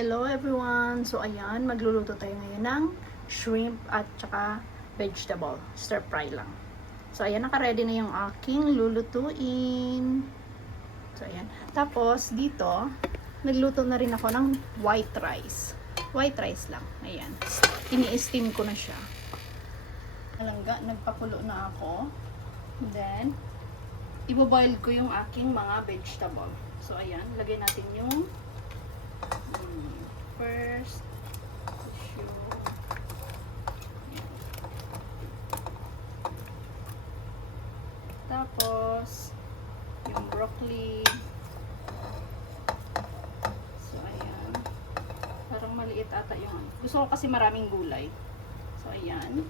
Hello everyone! So ayan, magluluto tayo ngayon ng shrimp at saka vegetable. Stir fry lang. So ayan, naka-ready na yung aking lulutuin. So ayan. Tapos dito, nagluto na rin ako ng white rice. White rice lang. Ayan. Ini-steam ko na siya. Alangga, nagpakulo na ako. Then, iboboil ko yung aking mga vegetable. So ayan, lagay natin yung first tissue. Tapos yung broccoli. So ayan, parang maliit ata yung gusto ko kasi maraming gulay. So ayan.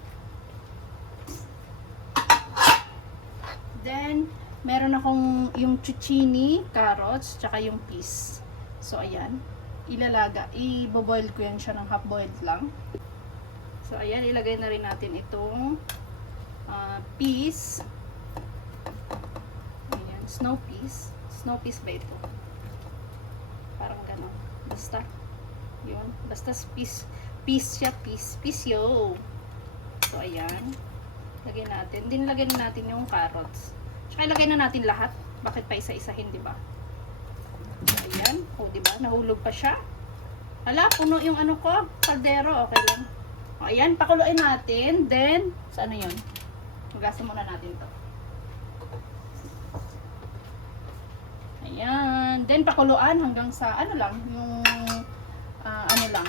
Then meron akong yung zucchini, carrots, tsaka yung peas. So ayan, i-boil ko yan siya ng half boiled lang. So ayan, ilagay na rin natin itong peas. Ayan, snow peas ba ito? Parang gano'n, basta yun, basta peas siya, peas yo. So ayan, lagay natin, din lagay na natin yung carrots, tsaka ilagay na natin lahat, bakit pa isa-isahin, di ba? Ayan, o diba, nahulog pa siya. Hala, puno yung ano ko, kaldero, okay lang. O ayan, pakuluin natin, then, sa ano yun? Hugasan muna natin to. Ayan, then pakuluan hanggang sa ano lang, yung, ano lang,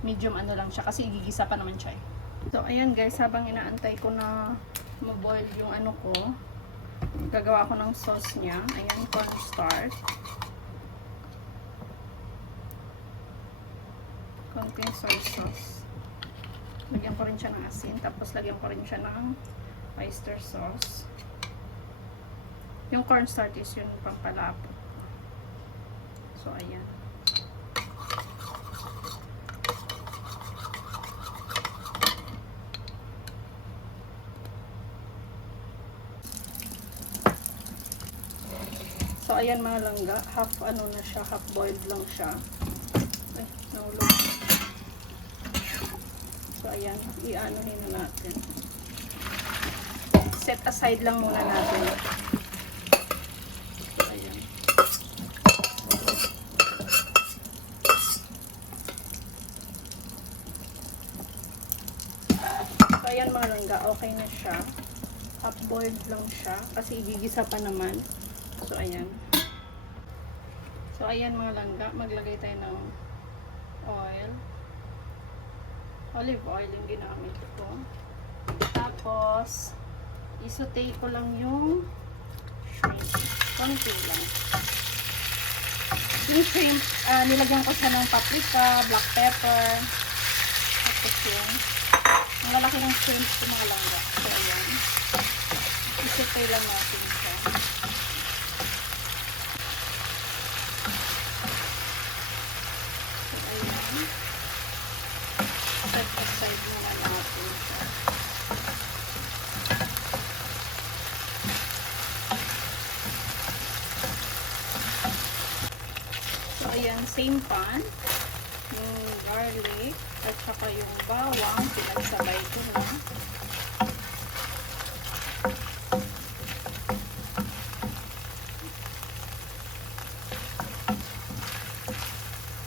medium ano lang siya, kasi igigisa pa naman siya eh. So, ayan guys, habang inaantay ko na maboil yung ano ko, gagawa ako ng sauce niya. Ayan, cornstarch. Konting soy sauce. Lagyan ko rin siya ng asin. Tapos lagyan ko rin siya ng oyster sauce. Yung cornstarch is yung pampalapot. So, ayan. So, ayan mga langga, half ano na siya, half boiled lang siya. Ay, nahulog. So, ayan, i-anohin na natin. Set aside lang muna natin. So, ayan. So, ayan mga langga, okay na siya. Half boiled lang siya, kasi igigisa pa naman. So, ayan. So, ayan mga langga. Maglagay tayo ng oil. Olive oil yung ginamit ko. Tapos, isaute ko lang yung shrimp. Konti lang. Yung shrimp, nilagyan ko siya ng paprika, black pepper. Tapos yung lalaki ng shrimp ko mga langga. So, ayan. Isaute lang natin siya. Set aside naman natin siya. So, ayan, same pan. Yung garlic at saka yung bawang, pinagsabay ko na.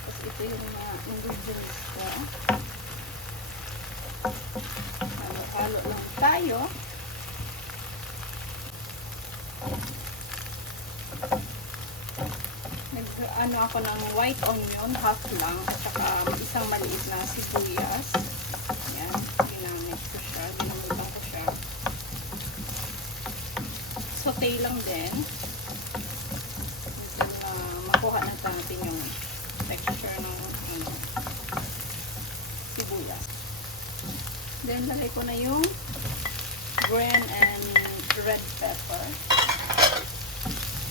Tapos ito yung mga ingredients ko. Halo-halo lang tayo. Ano ako ng white onion, half lang, at saka isang maliit na sibuyas. Ayan, ginamit ko siya, ginamitan ko siya. Saute lang din. Makuha natin yung texture ng ano, sibuyas. Then, lagay ko na yung green and red pepper.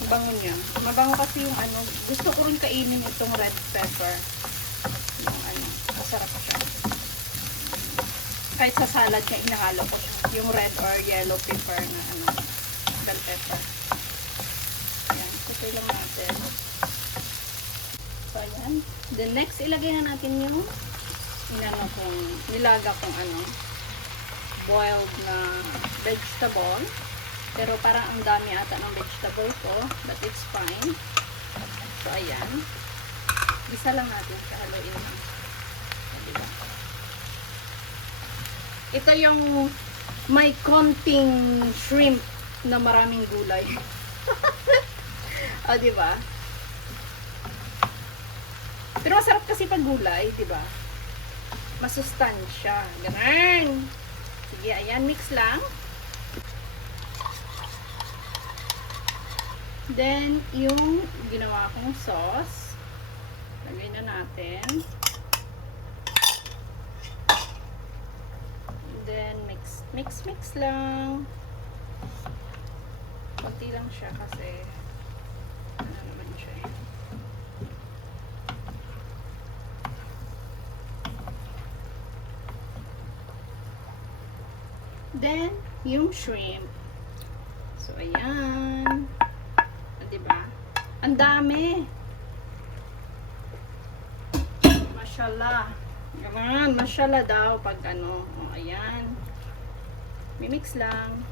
Mabango niya. Mabango kasi yung ano, gusto ko rin kainin itong red pepper. Yung ano, masarap siya. Kahit sa salad niya, inahalo ko siya. Yung red or yellow pepper na ano, bell pepper. Ayan, saute lang natin. So, ayan. Then next, ilagay na natin yung nilaga kong boiled na vegetable. Pero parang ang dami ata ng vegetable ko. But it's fine. So, ayan. Gisa lang natin. Haluin lang. Diba? Ito yung may konting shrimp na maraming gulay. Diba? Pero masarap kasi pag gulay, diba? Masustansya. Ganun. Sige, ayan. Mix lang. Then, yung ginawa kong sauce, lagay na natin. Then, mix lang. Kunti lang siya kasi, ano naman siya eh. Then, yung shrimp. So, ayan. Diba? Ang dami. Mashallah. Gaman, mashallah daw pag O, ayan. Mimix lang.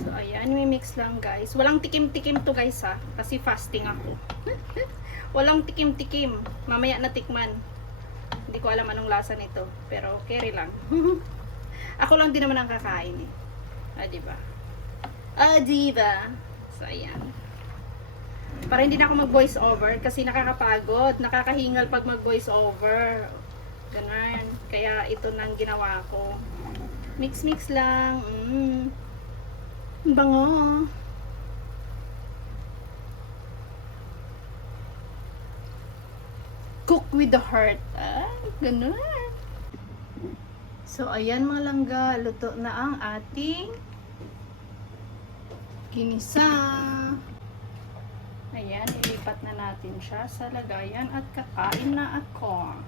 So, ayan. Mimix lang, guys. Walang tikim-tikim to, guys, ha. Kasi fasting ako. Walang tikim-tikim. Mamaya na tikman. Hindi ko alam anong lasa nito. Pero, carry lang. Ako lang din naman ang kakain, eh. Diba? Diba? So, ayan. Para hindi na ako mag-voice over kasi nakakapagod. Nakakahingal pag mag-voice over. Ganun. Kaya ito nang ginawa ko. Mix lang. Bango. Cook with the heart. Ganun. So, ayan mga langga, luto na ang ating ginisa. Ayan, ilipat na natin siya sa lagayan at kakain na ako.